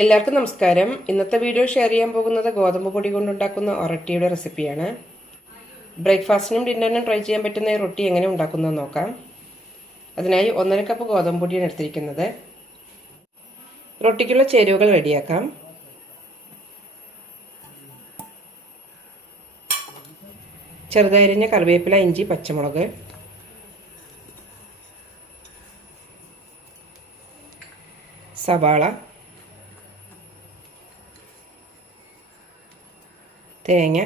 എല്ലാവർക്കും നമസ്കാരം. ഇന്നത്തെ വീഡിയോ ഷെയർ ചെയ്യാൻ പോകുന്നത് ഗോതമ്പ് പൊടി കൊണ്ടുണ്ടാക്കുന്ന ഒറട്ടിയുടെ റെസിപ്പിയാണ് ബ്രേക്ക്ഫാസ്റ്റിനും ഡിന്നറിനും ട്രൈ ചെയ്യാൻ പറ്റുന്ന ഈ റൊട്ടി എങ്ങനെ ഉണ്ടാക്കുന്നത് നോക്കാം. അതിനായി ഒന്നര കപ്പ് ഗോതമ്പ് പൊടിയാണ് എടുത്തിരിക്കുന്നത്. റൊട്ടിക്കുള്ള ചേരുവകൾ റെഡിയാക്കാം. ചെറുതരിഞ്ഞ കറിവേപ്പില ഇഞ്ചി പച്ചമുളക്. സവാള. തേങ്ങ.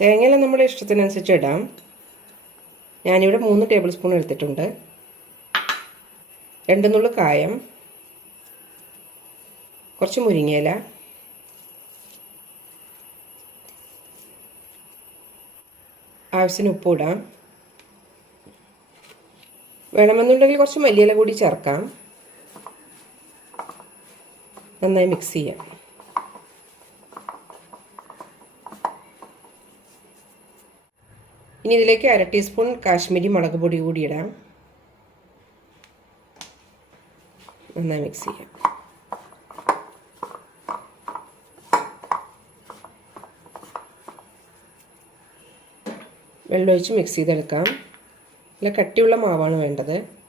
തേങ്ങയെല്ലാം നമ്മുടെ ഇഷ്ടത്തിനനുസരിച്ച് ഇടാം. ഞാനിവിടെ മൂന്ന് ടേബിൾ സ്പൂൺ എടുത്തിട്ടുണ്ട്. രണ്ട് നുള്ളു കായം. കുറച്ച് മുരിങ്ങയില. ആവശ്യത്തിന് ഉപ്പ് ഇടാം. വേണമെന്നുണ്ടെങ്കിൽ കുറച്ച് മല്ലിയില കൂടി ചേർക്കാം. നന്നായി മിക്സ് ചെയ്യാം. ഇനി ഇതിലേക്ക് അര ടീസ്പൂൺ കാശ്മീരി മുളക് പൊടി കൂടി ഇടാം. നന്നായി മിക്സ് ചെയ്യാം. വെള്ളമൊഴിച്ച് മിക്സ് ചെയ്തെടുക്കാം. നല്ല കട്ടിയുള്ള മാവാണ് വേണ്ടത്.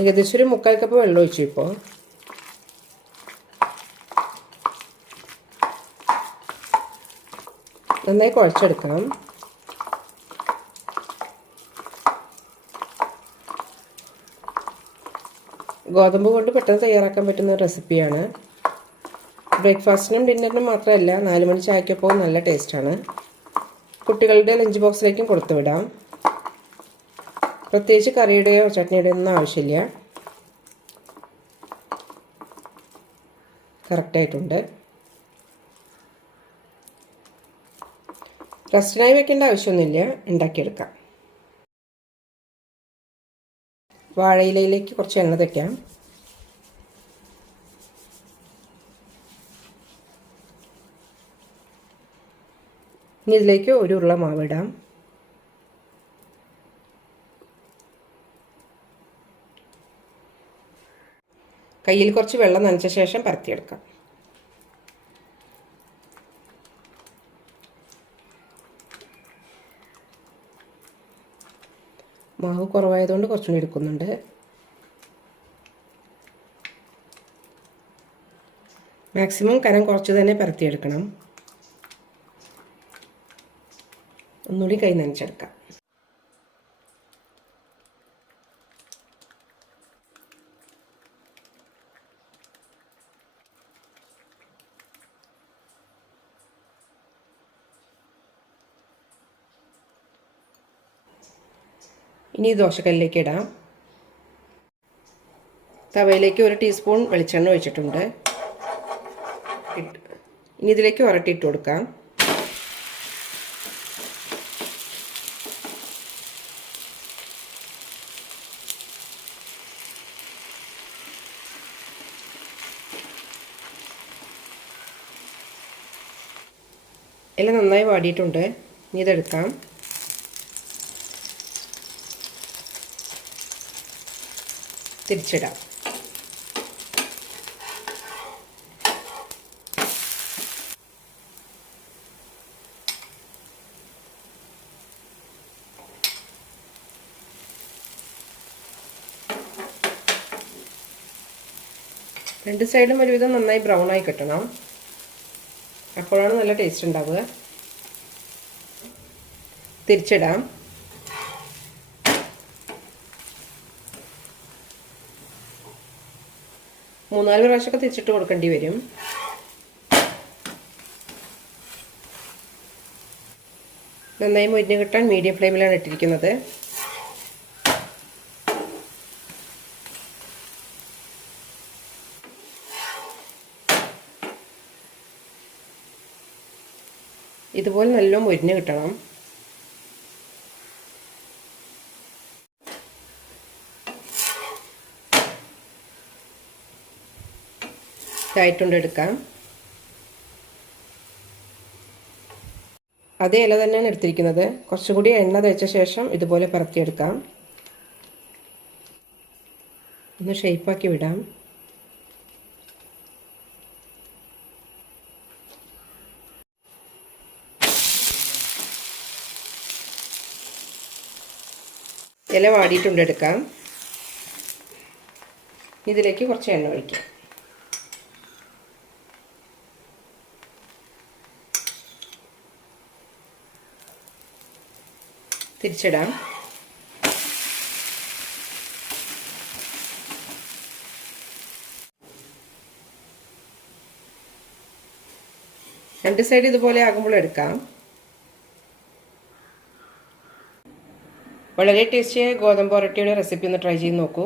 ഏകദേശം ഒരു മുക്കാൽ കപ്പ് വെള്ളം ഒഴിച്ചു ഇപ്പോൾ നന്നായി കുഴച്ചെടുക്കണം. ഗോതമ്പ് കൊണ്ട് പെട്ടെന്ന് തയ്യാറാക്കാൻ പറ്റുന്ന റെസിപ്പിയാണ്. ബ്രേക്ക്ഫാസ്റ്റിനും ഡിന്നറിനും മാത്രമല്ല നാലുമണി ചായക്കൊപ്പവും ചായക്കൊപ്പം നല്ല ടേസ്റ്റാണ്. കുട്ടികളുടെ ലഞ്ച് ബോക്സിലേക്കും കൊടുത്തു വിടാം പ്രത്യേകിച്ച് കറിയുടെയോ ചട്നിയുടെയോ ഒന്നും ആവശ്യമില്ല. കറക്റ്റായിട്ടുണ്ട്. റെസ്റ്റിനായി വെക്കേണ്ട ആവശ്യമൊന്നുമില്ല. ഉണ്ടാക്കിയെടുക്കാം. വാഴയിലയിലേക്ക് കുറച്ച് എണ്ണ തയ്ക്കാം ഇനി ഇതിലേക്ക് ഒരു ഉരുള മാവ് കയ്യിൽ കുറച്ച് വെള്ളം നനച്ച ശേഷം പരത്തിയെടുക്കാം. മാവ് കുറവായതുകൊണ്ട് കുറച്ചുകൂടി എടുക്കുന്നുണ്ട്. മാക്സിമം കനം കുറച്ച് തന്നെ പരത്തിയെടുക്കണം. ഒന്നുകൂടി കൈ നനച്ചെടുക്കാം. ഇനി ദോശക്കല്ലിലേക്ക് ഇടാം. തവയിലേക്ക് ഒരു ടീസ്പൂൺ വെളിച്ചെണ്ണ ഒഴിച്ചിട്ടുണ്ട്. ഇനി ഇതിലേക്ക് ഉരട്ടിയിട്ട് കൊടുക്കാം. എല്ലാം നന്നായി വാടിയിട്ടുണ്ട്. ഇനി ഇതെടുക്കാം. തിരിച്ചിടാം. രണ്ട് സൈഡും ഒരുവിധം നന്നായി ബ്രൗൺ ആയി കിട്ടണം. അപ്പോഴാണ് നല്ല ടേസ്റ്റ് ഉണ്ടാവുക. തിരിച്ചിടാം. മൂന്നാൽ പ്രാവശ്യമൊക്കെ തിരിച്ചിട്ട് കൊടുക്കേണ്ടി വരും. നന്നായി മുരിഞ്ഞ് കിട്ടാൻ മീഡിയം ഫ്ലെയിമിലാണ് ഇട്ടിരിക്കുന്നത്. ഇതുപോലെ നല്ല മുരിഞ്ഞ് കിട്ടണം. ഇതായിട്ടുണ്ട് എടുക്കാം. അതേ ഇല തന്നെയാണ് എടുത്തിരിക്കുന്നത്. കുറച്ചുകൂടി എണ്ണ തേച്ച ശേഷം ഇതുപോലെ പരത്തിയെടുക്കാം ഒന്ന് ഷേപ്പാക്കി വിടാം. ഇല വാടിയിട്ടുണ്ട് എടുക്കാം. ഇതിലേക്ക് കുറച്ച് എണ്ണ ഒഴിക്കാം. തിരിച്ചിടാം. രണ്ട് സൈഡ് ഇതുപോലെ ആകുമ്പോൾ എടുക്കാം. വളരെ ടേസ്റ്റിയായ ഗോതമ്പ് ഒരട്ടിയുടെ റെസിപ്പി ഒന്ന് ട്രൈ ചെയ്ത് നോക്കൂ.